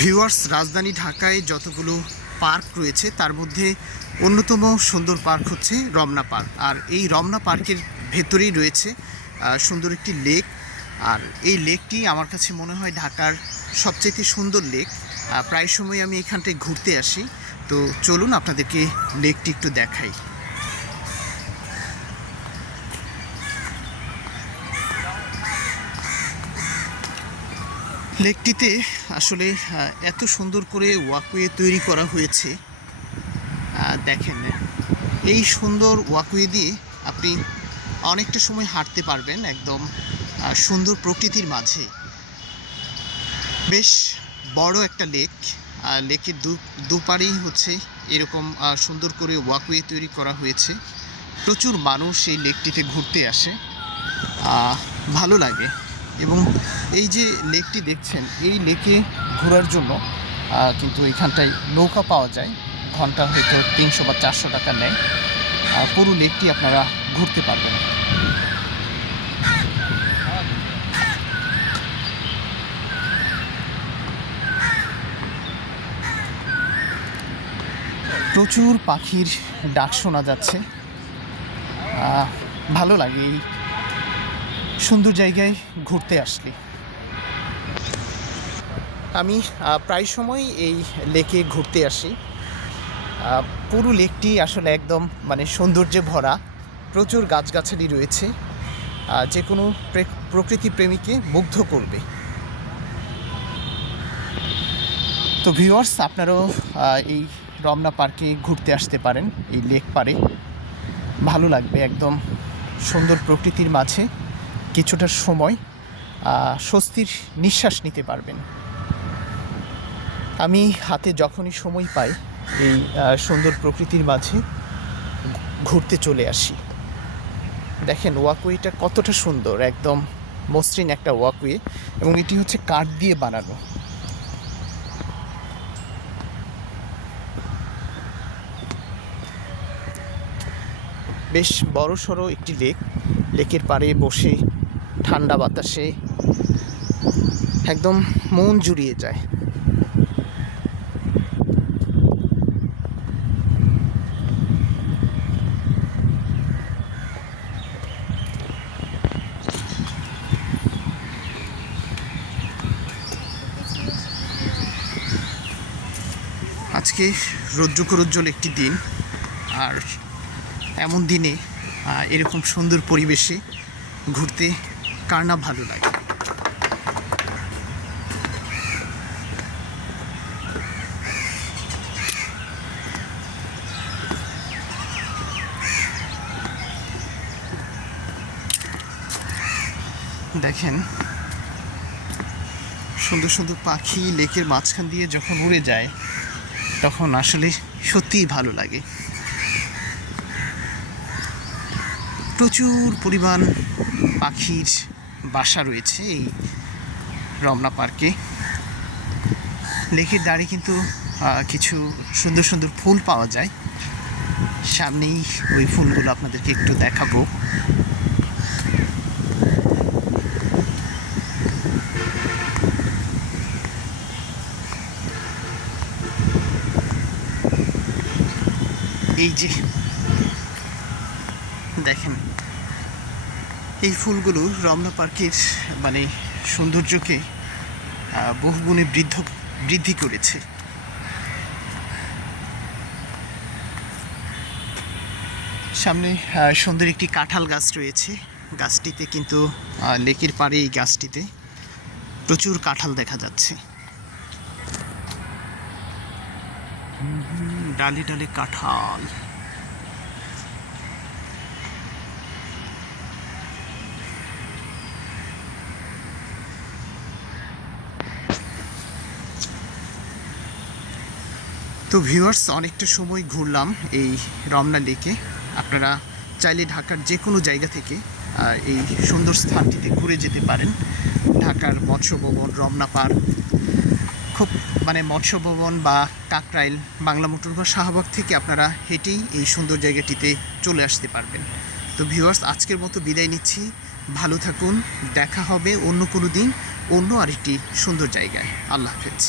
Viewers, রাজধানী ঢাকায় যতগুলো পার্ক রয়েছে তার মধ্যে অন্যতম সুন্দর পার্ক হচ্ছে রমনা পার্ক। আর এই রমনা পার্কের ভেতরেই রয়েছে সুন্দর একটি লেক। আর এই লেকটি আমার কাছে মনে হয় ঢাকার সবচেয়ে সুন্দর লেক। প্রায় সময় আমি এখানটায় ঘুরতে আসি। তো চলুন আপনাদেরকে লেকটি একটু দেখাই। লেকটিতে আসলে এত সুন্দর করে ওয়াকওয়ে তৈরি করা হয়েছে। দেখেন, এই সুন্দর ওয়াকওয়ে দিয়ে আপনি অনেকটা সময় হাঁটতে পারবেন একদম সুন্দর প্রকৃতির মাঝে। বেশ বড় একটা লেক। লেকের দুপারেই হচ্ছে এরকম সুন্দর করে ওয়াকওয়ে তৈরি করা হয়েছে। প্রচুর মানুষ এই লেকটিতে ঘুরতে আসে, ভালো লাগে। এবং এই যে লেকটি দেখছেন, এই লেকে ঘোরার জন্য কিন্তু এখানটায় নৌকা পাওয়া যায়। ঘন্টা হয়তো 300 বা 400 টাকা নেয়। পুরো লেকটি আপনারা ঘুরতে পারবেন। প্রচুর পাখির ডাক শোনা যাচ্ছে। ভালো লাগে এই সুন্দর জায়গায় ঘুরতে আসলে। আমি প্রায় সময় এই লেকে ঘুরতে আসি। পুরো লেকটি আসলে একদম সৌন্দর্যে ভরা। প্রচুর গাছগাছালি রয়েছে, যে কোনো প্রকৃতি প্রেমীকে মুগ্ধ করবে। তো ভিউয়ার্স, আপনারাও এই রমনা পার্কে ঘুরতে আসতে পারেন। এই লেক পারে ভালো লাগবে। একদম সুন্দর প্রকৃতির মাঝে কিছুটা সময় স্বস্তির নিঃশ্বাস নিতে পারবেন। আমি হাতে যখনই সময় পাই এই সুন্দর প্রকৃতির মাঝে ঘুরতে চলে আসি। দেখেন ওয়াকওয়েটা কতটা সুন্দর, একদম মসৃণ একটা ওয়াকওয়ে, এবং এটি হচ্ছে কাঠ দিয়ে বানানো। বেশ বড়সড় একটি লেক। লেকের পাড়ে বসে ঠান্ডা বাতাসে একদম মন জুড়িয়ে যায়। আজকে রৌদ্রোজ্জ্বল একটি দিন। আর এমন দিনে এরকম সুন্দর পরিবেশে ঘুরতে কার না ভালো লাগে। দেখেন সুন্দর সুন্দর পাখি লেকের মাঝখান দিয়ে যখন উড়ে যায় তখন আসলে সত্যিই ভালো লাগে। প্রচুর পরিমাণ পাখির বাসা রয়েছে এই রমনা পার্কে। লেকের ধারে কিন্তু কিছু সুন্দর সুন্দর ফুল পাওয়া যায়। সামনেই ওই ফুলগুলো আপনাদেরকে একটু দেখাবো। এই যে দেখেন, এই ফুলগুলো রমনা পার্কের সৌন্দর্যকে বহুগুণে বৃদ্ধি করেছে। সামনে সুন্দর একটি কাঁঠাল গাছ রয়েছে। গাছটিতে কিন্তু লেকের পাড়ে এই গাছটিতে প্রচুর কাঁঠাল দেখা যাচ্ছে। ডালে ডালে কাঁঠাল। তো ভিউয়ার্স, অনেকটা সময় ঘুরলাম এই রমনা লেকে। আপনারা চাইলে ঢাকার যে কোনো জায়গা থেকে এই সুন্দর স্থানটিতে ঘুরে যেতে পারেন। ঢাকার মৎস্য ভবন, রমনা পার্ক, খুব মৎস্য ভবন বা কাকরাইল, বাংলা মোটর বা শাহবাগ থেকে আপনারা হেঁটেই এই সুন্দর জায়গাটিতে চলে আসতে পারবেন। তো ভিউয়ার্স, আজকের মতো বিদায় নিচ্ছি। ভালো থাকুন। দেখা হবে অন্য কোনো দিন অন্য আরেকটি সুন্দর জায়গায়। আল্লাহ হাফেজ।